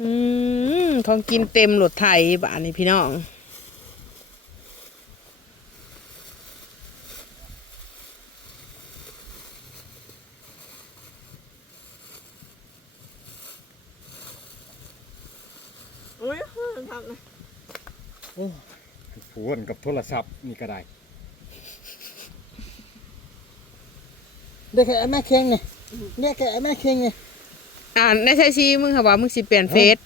อืมของกินเต็มรถไถบ้านนี้พี่น้องอุ้ยทำนะโอ้ผูวนกับโทรศัพท์นี่ก็ได้ได้แค่แม่เค็งเนี่ยได้แค่แม่เค็งเนี่ย อ่าในใช้ชีมึงค่ะว่ามึงสิเปลี่ยนเฟซ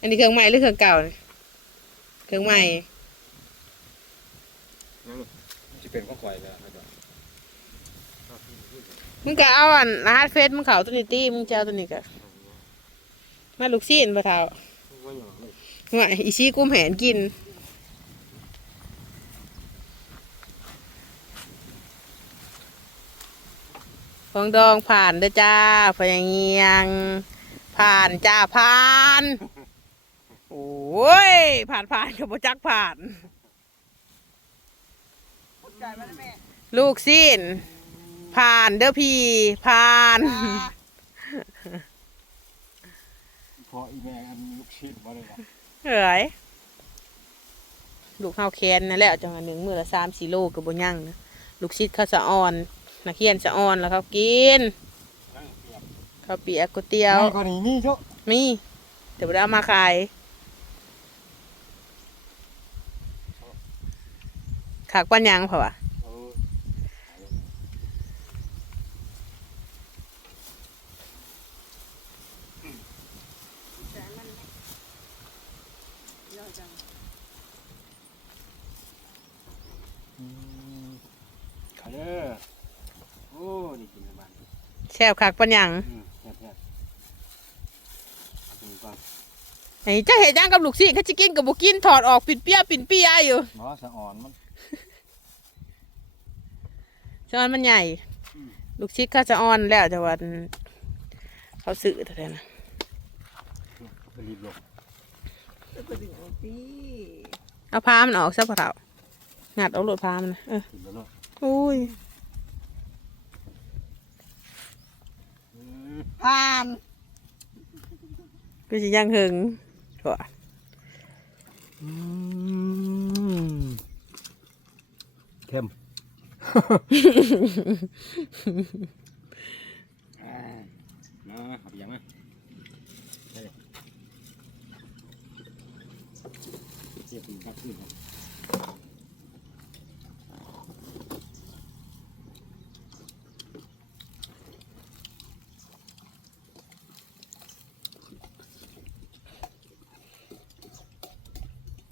อันนี้เครื่องใหม่หรือเครื่องเก่าเนี่ยเครื่องใหม่ที่เป็นข้อควายแล้วนะครับมึงก็เอาอันรหัสเฟซมึงเขาตัวนี้ตีมึงจะเอาตัวนี้ก็มาลูกซีนปะเท้าว่าอีซี่กุ้มแหนกิน ฟองดองผ่านเด้อจ้าพอยังเงียง ผ่านจ้าผ่าน โอ้ย ผ่านผ่านกับจักผ่านไก่มาได้แม่ลูกสิ้น ผ่านเด้อพี่ ผ่าน พออีแม่อันลูกชิ้นมาเลยนะเฮ้ยลูกข้าวแคนนั่นแหละจังหวะหนึ่งมือละสามสี่โลกับบนยั่งนะลูกชิดข้าวสะออน นักเขียนสะออนแล้วเขากินนั่งเปียกข้าวเปียกก๋วยเตี๋ยวนั่งกว่านี้นี่เจ้ามีเดี๋ยวบ่ได้เอามาขายขากปันยังเปล่าวะ เออ ยอดจัง อืมขาเด้อโอ้นี่กินน้ำมัน แซ่ บขากปันยังอืมแซ่บแซ่บเอาตรงนี้ก่อนไอ้เจ้าเห็นยังกับลูกศิษย์เขาจะกินกับบุกินถอดออกปิดเปี้ยปิดเปี้ยอยู่หมอสะอ่อนมันช้อนมันใหญ่อืมลูกชิดเขาจะอ่อนแล้วแต่ว่าเขาซื้อเท่านั้นนะไปรีบลงแล้วก็ดึงออกพี่เอาพามันออกซะพะเถางัดเอาโหลดพามันนะเออกินแล้วเนาะอุ้ย อืม ผ่านก็จะยังหึงถั่วอืมเข้ม อ่ามาเอาไปยังมาได้เลยเสียบปีนครับขึ้นครับ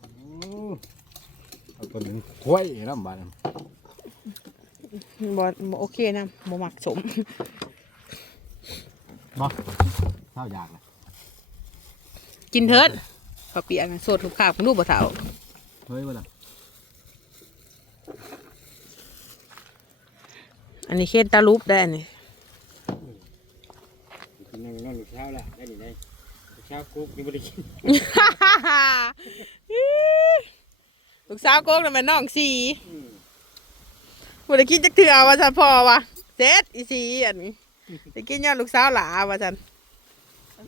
โอ้เอา ตัวหนึ่งถ้วยน้ำบานบอโอเคนะบหมักสมบ่เท่าอยากเลยกินเถิดข้าวเปียกน่ะสดทุกข้าวของลูกบ่เถาเฮ้ยว่าล่ะอันนี้เค็ดตาลุบได้อันนี้กินนั่งนอนลูกเช้าละได้ดีได้ลูกเช้ากุ๊กยังไม่ได้กิน ลูกสาวโกกน่ะแม่นน้องสีบ่ได้กินจักเทื่อว่าซั่นพ่อว่ะเซ็ตอีสีอันนี้ได้กินยอนลูกสาวหลาว่าซั่น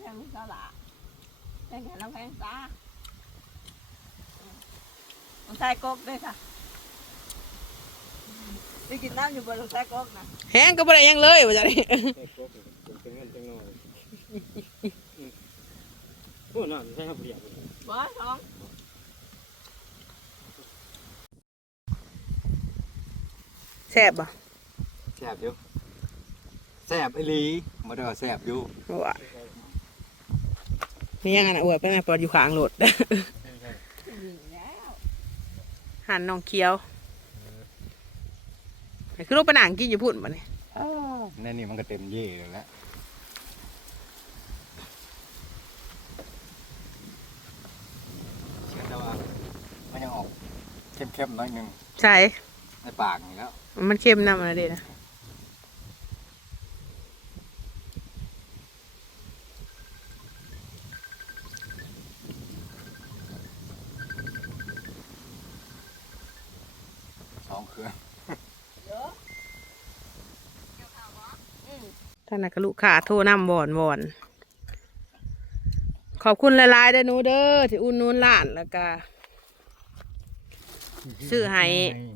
แพงลูกสาวหละแพงแค่น้ำแพงจ้าลูกชายโกกด้วยค่ะไปกินน้ำอยู่บนลูกชายโกกนะแห้งก็บ่ได้หยังเลยว่าซั่นได้กุ๊กเป็นเงินจังหน่อยโอ้น่าใช่ครับเรียบบ่ท้อง แซ่บบ่แสบอยู่แสบไอ้ลีมาเด้อแสบอยู่ว่ามียังไงนะอวดไปไหนปอดอยู่ข้างรถอยู่แล้วหันน้องเคี้ยวคือลูกไปหนังกินอยู่พุ่นบ่เนี่ยแน่นี่มันก็เต็มเย่เลยแล้วเชื่อแต่ว่ามันยังออกเข้มๆหน้อยหนึงใช่ ในปากนี่แล้วมันเค็มน้ำอะไรเด็นะสองเครื่องท่านนักลูกค้าโทรนำบ่อนบ่อนขอบคุณหลายๆเด้อหนูเด้อที่อุ่นนูนหลานแล้วก็ซื้อให้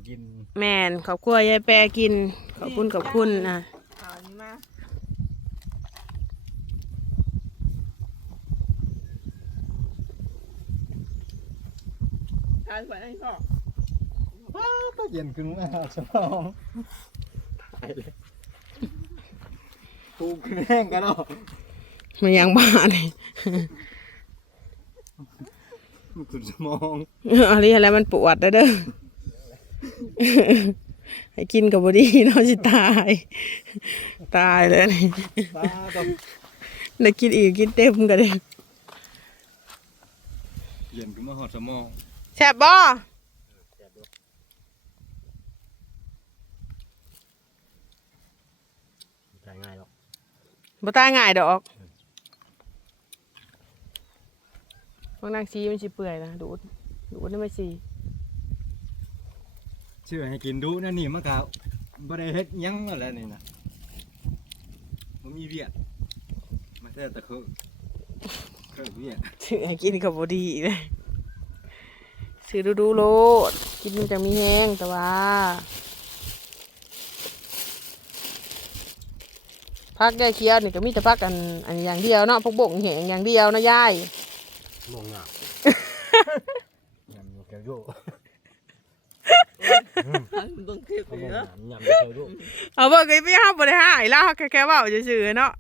กิน แม่นขอบคุณยายแปรกิน ขอบคุณขอบคุณนะเอาอันนี้มาทานไปให้พ่อว้าวก็เย็นขึ้นมาสมองตายเลยตูขึ้นแห้งกันเนาะมันยังบ้าเลยขึ้นสมอง อะไรอะไรมันปวดเด้อเด้อ ให้กินกับบดีเนาะสิตาย ตายเลยนี่ตาต้องได้กินอีกกินเต็มกันเลยเย็นขึ้นมาหอดสมองแซ่บบ่ตายง่ายหรอกบ่ตายง่ายดอกบางนางซีมันสิเปื่อยนะดูดดูดนี่ไม่ซี ชื่อให้กินดูนั่นนี่มะกาวบ่ได้เฮ็ดหยังอะไรนี่นะบ่มีเวียดมาแต่ตะคือคือเวียดซื้อให้กินกับบดีเลยซื้อดูดูๆโลดกินมันจะมีแห้งแต่ว่าพักได้เคี้ยวนี่ก็มีแต่พักอันอันอย่างเดียวเนาะพวกบ่งแหงอย่างเดียวเนาะยายมองหนักยำอยู่แก้วโยเบิ่งคลิปเขาเลมองยหเนาะนักยำอยู่แก้วโยเอาเบิกไอ้พี่ห้ามบริหารแล้วเขาแค่แค่เว่าซื่อๆเนาะ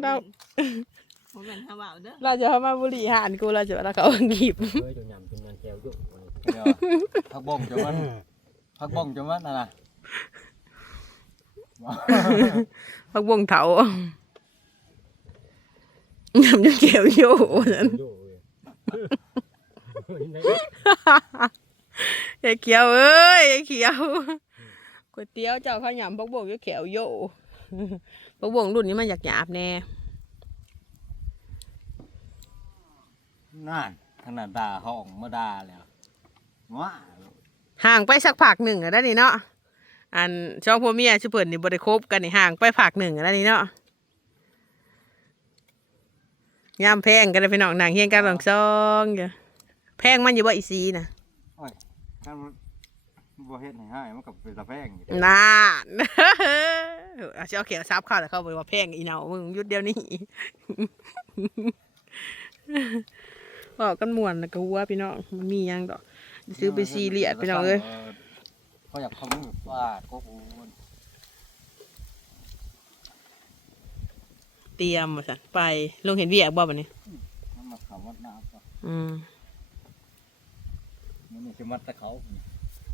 เราผมเป็นทาวาวเด้อเราจะเข้ามาบริหารกูเราจะเราเขาเอาหยิบเฮ้ยจะยำเป็นยำแก้วโยเดี๋ยวพักบ่งจะมันพักบ่งจะมันน่ะนะพักวงเถายำจะเกี่ยวโย่นั่นโยเว้ยไอ้เขียวเอ้ยไอ้เขียวก๋วยเตี๋ยวเจ้าข้าวยำพักบงจะเขียวโย่พักบงรุ่นนี้มันอยากหยาบแน่นั่นขนาดด่าเขาออกมาด่าแล้วว้าห่างไปสักผักหนึ่งอะได้นี่เนาะอันช่องพ่อเมียชื่อเปิ่นนี่บริคบกันนี่ห่างไปผักหนึ่งอะได้นี่เนาะยามแพงกันเลยพี่น้องหนังเฮียนกันลองซองเด้อแพงมันอยู่บ่อีซีนะ ถ้ามันบ่เฮ็ดให้ให้มันก็เป็นตะแพงอยู่นานเอาสิเอาเขียวซับเข้าแล้วเข้าไปว่าแพงอีเนามึงหยุดเดียวนี้ บอกกันม่วนแล้วก็หัวพี่น้องมันมีหยังดอกซื้อไปซีเรียสพี่น้องเอ้ยเขาอยากเขามือว่าก็โอ้ยเตรียมมาสันไปลงเห็นเวียกบ่บัดนี้มันมาเขาวัดน้ำก็อืม มันนี่คือมัดตะเขา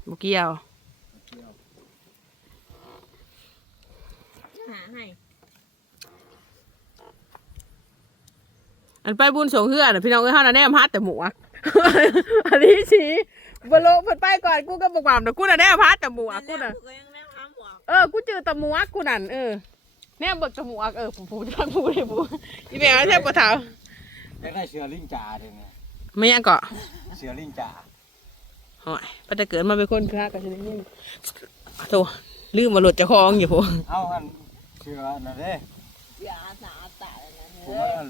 บ่เกี่ยวเที่ยวหาให้อันไปบุญสงเฮือน่ะพี่น้องเอ้ยเฮาน่ะแนมฮัดแต่หมวกอันนี้สิบ่โลเพิ่นไปก่อนกูก็บ่ความแต่กูน่ะแนมฮัดแต่หมวกกูน่ะก็ยังแม่ห้ามหัวเออกูเจอแต่หมวกกูนั่นเออแนมเบิกแต่หมวกเออผู้ผู้จักผู้ได้ผู้อีแม่แทบบ่เท่าอยากได้เสือลิงจ่าเลยเนี่ยไม่ยังเกาะเสือลิงจ่า โอ้ยพอจะเกิดมาเป็นคนคือฮักก็สิได้ยินโธ่ลืมว่ารถเจ้าของอยู่พุ่นเอาอันเสือนั่นเด้เสียอาสาอาตาเลยนะผมเฮ้ว่ายอัน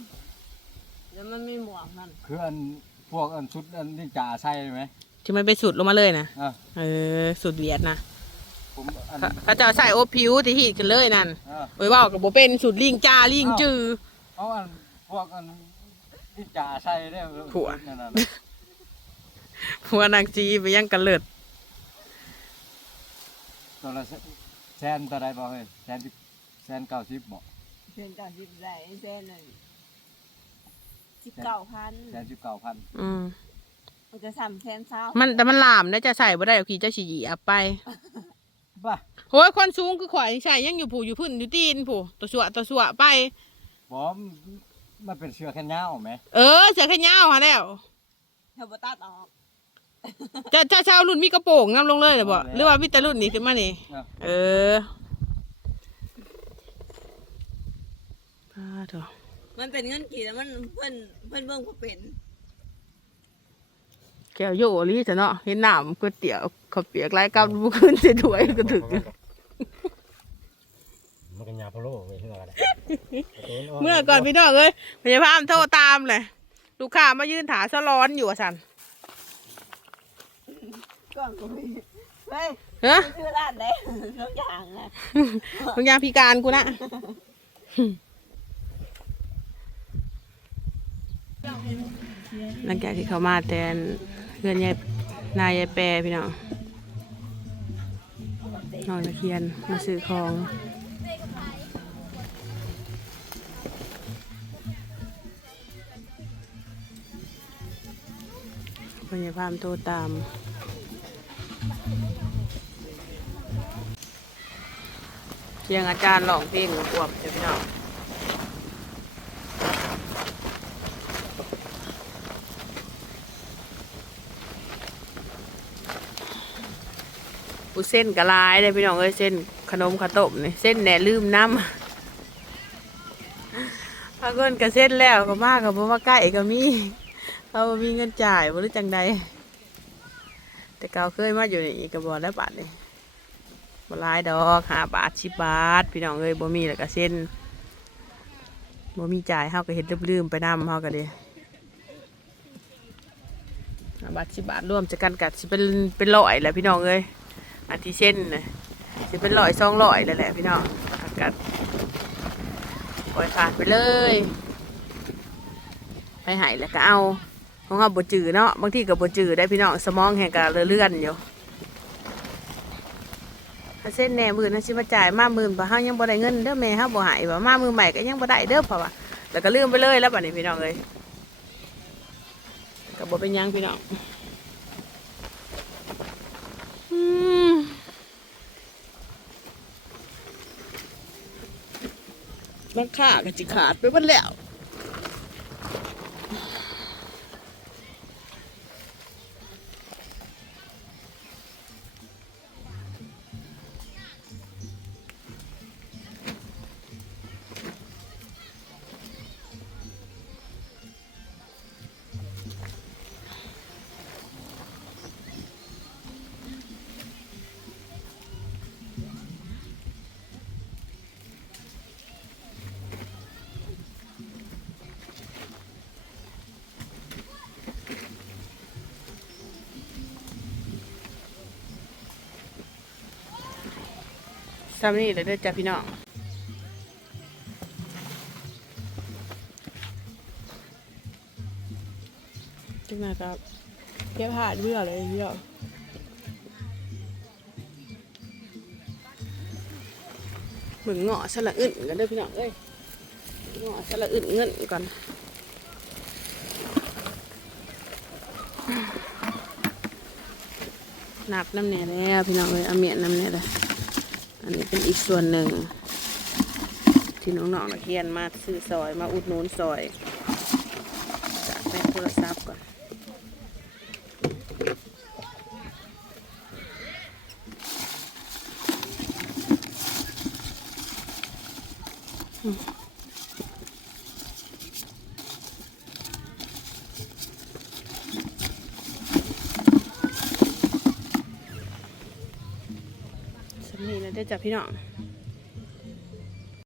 แล้วมันมีหมวกนั่นคืออันพวกอันชุดอันลิงจ่าใช่ไหมที่มันไปสุดลงมาเลยนะอะเออสุดเวียดนะผมอันเขาเขาเจะใส่โอบผิวที่ฮีดกันเลยนั่นอะโอ้ยเว่ากับโบเป็นสุดลิงจ้าลิงจือ เอาอันพวกอันลิงจ่าใช่ได้ผัว นั่นน่ะ หัวนางจีไปยังกันเลิดตัวละแสนตัวใดบ่เฮ้ยแสนสิบแสนเก้าสิบบ่เส้นจากสิบได้เส้นเลยสิบเก้าพันแสนสิบเก้าพันอืมมันจะสามแสนเศร้ามันแต่มันลามนะจะใส่บ่ได้เอาขี่เจ้าฉี่อับไปบ้าโอ้ยคนสูงคือข่อยนี่ใส่ยังอยู่ผู้อยู่พื้นอยู่ตีนผู้ตัวสวะตัวสวะไป บอมมันเป็นเชือกแขนยาวไหมเออเสือขยาวหาแล้วเทวตัดออก จะจะเช่ารุ่นมีกระโปรงงามลงเลยเหรอบ่หรือว่ามีแต่รุ่นนี้ขึ้นมานี่เออเออพาเถอะมันเป็นเงินกี่แล้วมันเพิ่นเพิ่นเบิ่งบ่เป็นแก้วโยลีจ้ะเนาะเห็นน้ำก๋วยเตี๋ยวข้าวเปียกไรกับบุขึ้นจะถวยก็ถึก มันกันยาพะโล่ไม่ใช่อะไรเมื่อก่อนพี่น้องเอ้ยพยาบาลโทรตามเลยลูกค้ามายืนถาสะร้อนอยู่อะสัน กล้องก็มีเฮ้ยเฮ้ยชื่อร้านไหนทุกอย่างนะบางอย่างพิการกูนะหลังจากที่เขามาแต่เพื่อนยายนายยายแปรพี่น้องน้องตะเคียนมาซื้อของพยาบาลโทรตาม เสียงอาจารย์ร้องเพลงกวบจ้ะพี่น้องอุเส้นกะลายเลยพี่น้องเอ้ยเส้นขนมขาวต้มนี่เส้นแหน่ลืมน้ำพาคนกะเส้นแล้วก็มากกับพราะว่าใกล้ก็มีเขาบ่มีเงินจ่ายบรู้จังใด แต่เก่าเคยมาอยู่ในี่ก็บอกแล้วบาทนี่บลายดอกหาบาทสิบาท พี่น้องเอ้ยบ่มีแล้วก็เส้นบ่มีจ่ายเฮาก็เฮ็ดลืมๆไปนำเฮาก็เด้ห้าบาทสิบาทรวมจะกันกัดสิเป็นเป็นร้อยแหละพี่น้องเอ้ยอันที่เส้นนะสิเป็นร้อยสองร้อยแล้วแหละพี่น้องกัดปล่อยขาดไปเลย ไปหายแล้วก็เอา ของเฮาบ่จือเนาะบางทีก็บ่จือได้พี่น้องสมองแห่งก็เลื่อนอยู่ถ้าเส้นแหนมื่นนะสิมาจ่ายมาหมื่นบ่เฮายังบ่ได้เงินเด้อแม่เฮาบ่หายบ่มามือใหม่ก็ยังบ่ได้เด้อเพราะว่าแล้วก็ลืมไปเลยแล้วบัดนี้พี่น้องเอ้ยก็บ่เป็นยังพี่น้องมมันขาก็สิขาดไปหมดแล้ว ซ้ำนี่เลยเด้อจ้ะพี่น้องจังไงครับเก็บหาดเบื่อเลยพี่น้องเหมือนเงาะสละอึนกันเด้อพี่น้องเอ้ยเงาะสละอึนเงินก่อนนับน้ำแหน่แล้วพี่น้องเอ้ยเอาเมียนน้ำแหน่เลย อันนี้เป็นอีกส่วนหนึ่ง ที่น้องๆนักเรียนมาซื้อซอยมาอุดหนุนซอยจากแม่โทรศัพท์ก่อนอืมสำนีแล้วได้อ จ้ะพี่น้อง